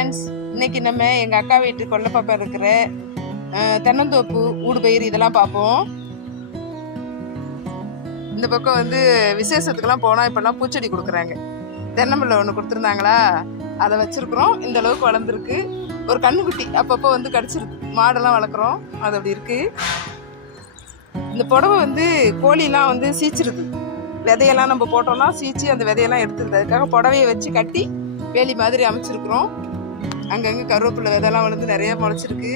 Friends இன்னைக்கு நம்ம எங்க அக்கா வீட்டு கொல்லப்பாப்பா இருக்கிற தென்னந்தோப்பு ஊடுபயிர் இதெல்லாம் பார்ப்போம் இந்த பக்கம் வந்து விசேஷத்துக்கெல்லாம் போனால் இப்போல்லாம் பூச்செடி கொடுக்குறாங்க. தென்னம்பிள்ளை ஒன்று கொடுத்துருந்தாங்களா? அதை வச்சிருக்கிறோம். இந்த அளவுக்கு வளர்ந்துருக்கு. ஒரு கண்ணுக்குட்டி அப்பப்போ வந்து கடிச்சிருக்கு. மாடெல்லாம் வளர்க்குறோம். அது அப்படி இருக்கு. இந்த புடவை வந்து கோழிலாம் வந்து சீச்சிருது. விதையெல்லாம் நம்ம போட்டோம்னா சீச்சி அந்த விதையெல்லாம் எடுத்துருது. அதுக்காக புடவையை வச்சு கட்டி வேலி மாதிரி அமைச்சிருக்கிறோம். அங்கங்கே கருவேப்பிலை விதைலாம் வளர்ந்து நிறைய முளைச்சிருக்கு.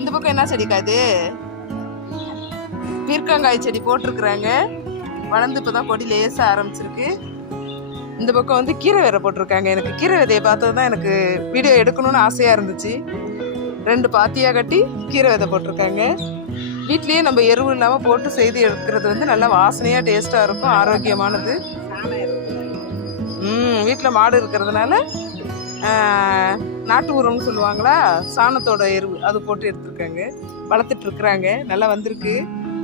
இந்த பக்கம் என்ன செடிக்காது பீர்க்கங்காய் செடி போட்டிருக்கிறாங்க. வளர்ந்து இப்போ தான் கொடி லேசாக ஆரம்பிச்சிருக்கு. இந்த பக்கம் வந்து கீரை விதை போட்டிருக்காங்க. எனக்கு கீரை விதையை பார்த்தது தான் எனக்கு வீடியோ எடுக்கணும்னு ஆசையாக இருந்துச்சு. ரெண்டு பாத்தியாக கட்டி கீரை விதை போட்டிருக்காங்க. வீட்லேயே நம்ம எருவு இல்லாமல் போட்டு செய்து எடுக்கிறது வந்து நல்லா வாசனையாக டேஸ்ட்டாக இருக்கும் ஆரோக்கியமானது. ம் வீட்டில் மாடு இருக்கிறதுனால நாட்டு உரம்னு சொல்லுவாங்களா? சாணத்தோட எருவு அது போட்டு எடுத்திருக்காங்க. வளர்த்துட்டு இருக்கிறாங்க. நல்லா வந்திருக்கு.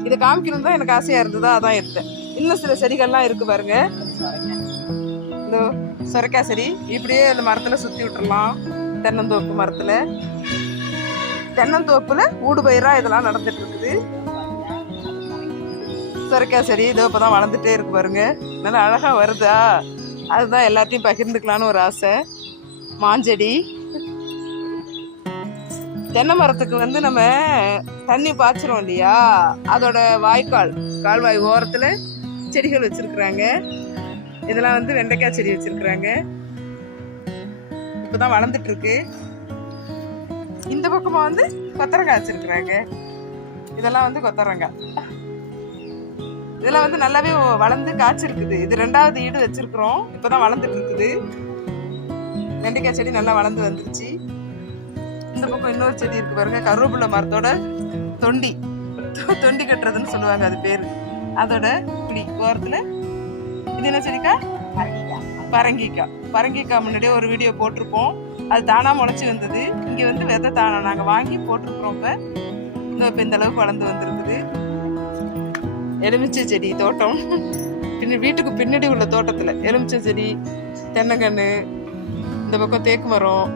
இதை காமிக்கணும் தான் எனக்கு ஆசையாக இருந்ததா அதான் எடுத்தேன். இன்னும் சில செடிகள்லாம் இருக்கு பாருங்க. இந்த சொரக்காய் செடி இப்படியே அந்த மரத்தில் சுற்றி விட்டுறலாம். தென்னந்தோப்பு மரத்தில். தென்னந்தோப்பில் ஊடுபயிராக இதெல்லாம் நடந்துட்டு இருக்குது. சொரக்காய் செடி இதோ இப்போ தான் வளர்ந்துட்டே இருக்கு பாருங்க. நல்லா அழகாக வருதா? அதுதான் எல்லாத்தையும் பகிர்ந்துக்கலான்னு ஒரு ஆசை. மாஞ்செடி. தென்னை மரத்துக்கு வந்து நம்ம தண்ணி பாய்ச்சிரும் இல்லையா? அதோட வாய்க்கால் கால்வாய் ஓரத்தில் செடிகள் வச்சுருக்குறாங்க. இதெல்லாம் வந்து வெண்டைக்காய் செடி வச்சுருக்குறாங்க. இப்போ தான் வளர்ந்துட்டுருக்கு. இந்த பக்கமாக வந்து கொத்தரங்காய் வச்சுருக்குறாங்க. இதெல்லாம் வந்து கொத்தரங்காய். இதெல்லாம் வந்து நல்லாவே வளர்ந்து காய்ச்சிருக்குது. இது ரெண்டாவது ஈடு வச்சுருக்குறோம். இப்பதான் வளர்ந்துட்டு இருக்குது வெண்டைக்காய் செடி நல்லா வளர்ந்து வந்துருச்சு. இந்த பக்கம் இன்னொரு செடி இருக்கு பாருங்க கருவேப்பிலை மரத்தோட தொண்டி. தொண்டி கட்டுறதுன்னு சொல்லுவாங்க அது பேரு. அதோட இப்படி ஓரத்துல இது என்ன செடிக்கா? பரங்கிக்காய். பரங்கிக்காய். முன்னாடியே ஒரு வீடியோ போட்டிருப்போம். அது தானா முளைச்சி வந்தது. இங்க வந்து விதை தானா நாங்க வாங்கி போட்டிருக்கிறோம் இப்ப. இந்த இப்ப இந்த அளவுக்கு வளர்ந்து வந்திருக்குது. எலுமிச்சை செடி தோட்டம். பின்ன வீட்டுக்கு பின்னாடி உள்ள தோட்டத்துல எலுமிச்சை செடி தென்னங்கன்று இந்த பக்கம் தேக்கு மரம்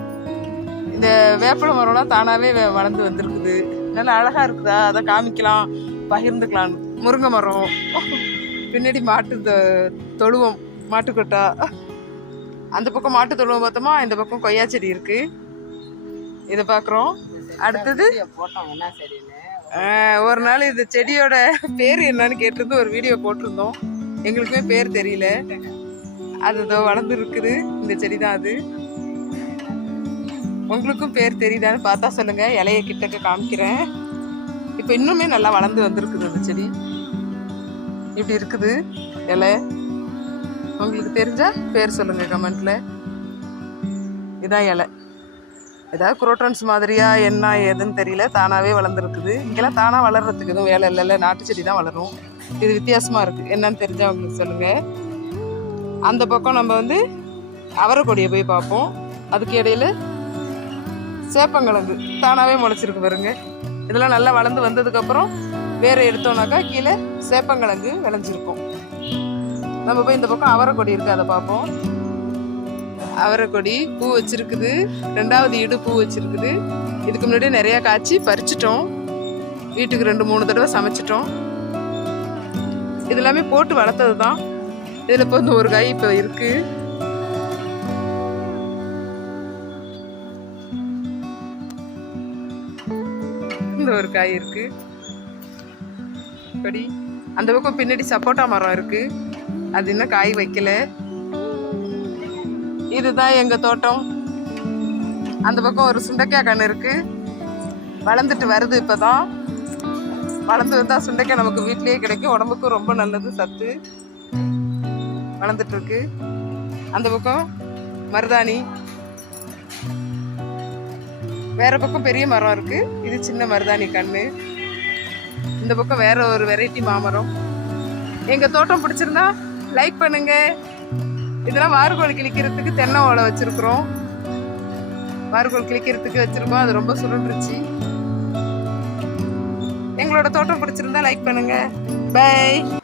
இந்த வேப்பல மரம்லாம் தானாகவே வளர்ந்து வந்திருக்குது. நல்லா அழகாக இருக்குதா? அதை காமிக்கலாம் பகிர்ந்துக்கலாம். முருங்கை மரம். பின்னாடி மாட்டு தொழுவம் மாட்டுக்கொட்டா. அந்த பக்கம் மாட்டு தொழுவம் பார்த்தோமா? இந்த பக்கம் கொய்யா செடி இருக்குது இதை பார்க்குறோம். அடுத்தது? ஒரு நாள் இந்த செடியோட பேர் என்னன்னு கேட்டிருந்து ஒரு வீடியோ போட்டிருந்தோம். எங்களுக்குமே பேர் தெரியல. அது இதோ வளர்ந்து இருக்குது இந்த செடி தான் அது. உங்களுக்கும் பேர் தெரியுதான்னு பார்த்தா சொல்லுங்க. இலைய கிட்டக்க காமிக்கிறேன். இப்போ இன்னுமே நல்லா வளர்ந்து வந்திருக்குது அந்த செடி. இப்படி இருக்குது இலை. உங்களுக்கு தெரிஞ்சால் பேர் சொல்லுங்கள் கமெண்ட்ல. இதான் இலை. ஏதாவது குரோட்டன்ஸ் மாதிரியா என்ன ஏதுன்னு தெரியல. தானாகவே வளர்ந்துருக்குது. இங்கெல்லாம் தானாக வளர்றதுக்கு எதுவும் வேலை இல்லைல்ல. நாட்டு செடி தான் வளரும். இது வித்தியாசமாக இருக்குது என்னன்னு தெரிஞ்சால் உங்களுக்கு சொல்லுங்கள் அந்த பக்கம் நம்ம வந்து அவரைக்கொடியை போய் பார்ப்போம். அதுக்கு இடையில சேப்பங்கிழங்கு தானாகவே முளைச்சிருக்கு பாருங்க. இதெல்லாம் நல்லா வளர்ந்து வந்ததுக்கப்புறம் வேறு எடுத்தோம்னாக்கா கீழே சேப்பங்கிழங்கு விளைஞ்சிருக்கும். நம்ம போய் இந்த பக்கம் அவரைக்கொடி இருக்குது அதை பார்ப்போம். அவரைக்கொடி பூ வச்சுருக்குது. ரெண்டாவது ஈடு பூ வச்சுருக்குது. இதுக்கு முன்னாடி நிறையா காய்ச்சி பறிச்சிட்டோம். வீட்டுக்கு ரெண்டு மூணு தடவை சமைச்சிட்டோம். இது எல்லாமே போட்டு வளர்த்தது தான் இதில் இப்போ இந்த ஒரு காய் இப்போ இருக்கு. இந்த ஒரு காய் இருக்கு. இப்படி. அந்த பக்கம் பின்னாடி சப்போட்டா மரம் இருக்கு. அது இன்னும் காய் வைக்கல. இதுதான் எங்க தோட்டம். அந்த பக்கம் ஒரு சுண்டைக்காய் கன்று இருக்கு. வளர்ந்துட்டு வருது இப்பதான். வளர்ந்து வந்தா சுண்டைக்காய் நமக்கு வீட்லயே கிடைக்கும். உடம்புக்கும் ரொம்ப நல்லது சத்து. வளர்ந்துட்டு இருக்கு அந்த பக்கம் மருதாணி. வேற பக்கம் பெரிய மரம் இருக்கு. இது சின்ன மருதாணி கண்ணு. இந்த பக்கம் வேற ஒரு வெரைட்டி மாமரம். எங்க தோட்டம் பிடிச்சிருந்தா லைக் பண்ணுங்க. இதெல்லாம் வாறுகோல் கிழிக்கிறதுக்கு தென்னை ஓலை வச்சிருக்கிறோம். வார்கோல் கிழிக்கிறதுக்கு வச்சிருக்கோம். அது ரொம்ப சுருண்டுருச்சு. எங்களோட தோட்டம் பிடிச்சிருந்தா லைக் பண்ணுங்க. பை